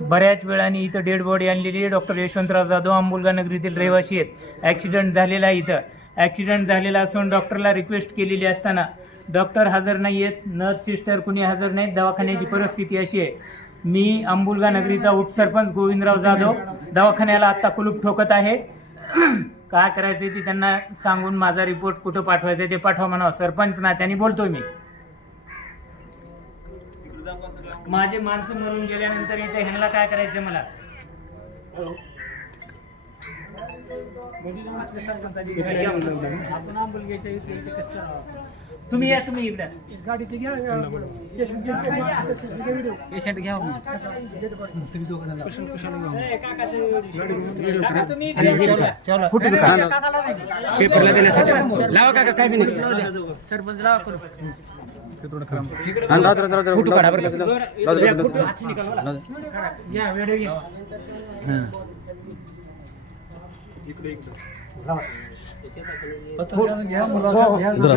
बऱ्याच वेळाने इथं डेड बॉडी आणलेली आहे. डॉक्टर यशवंतराव जाधव अंबुलगा नगरीतील रहिवासी आहेत. ॲक्सिडेंट झालेला आहे इथं. ॲक्सिडेंट झालेला असून डॉक्टरला रिक्वेस्ट केलेली असताना डॉक्टर हजर नाही आहेत. नर्स सिस्टर कुणी हजर नाहीत. दवाखान्याची परिस्थिती अशी आहे. मी अंबुलगा नगरीचा उपसरपंच गोविंदराव जाधव दवाखान्याला आत्ता कुलूप ठोकत आहे. काय करायचं ते त्यांना सांगून माझा रिपोर्ट कुठं पाठवायचं ते पाठवा म्हणा सरपंच ना त्यांनी बोलतो मी. माझे माणसं मरून गेल्यानंतर इथे ह्यांना काय करायचं मला? तुम्ही या तुम्ही इकडे. पेशंट घ्या तुम्ही इकडे पेपरला देण्यासाठी लावा काका काय बी नाही सरपंच लावा करू. आणि राहू दे, राहू दे, राहू दे. लावू दे, राहू दे, राहू दे, राहू दे. लावू दे. या वेळ या. जरा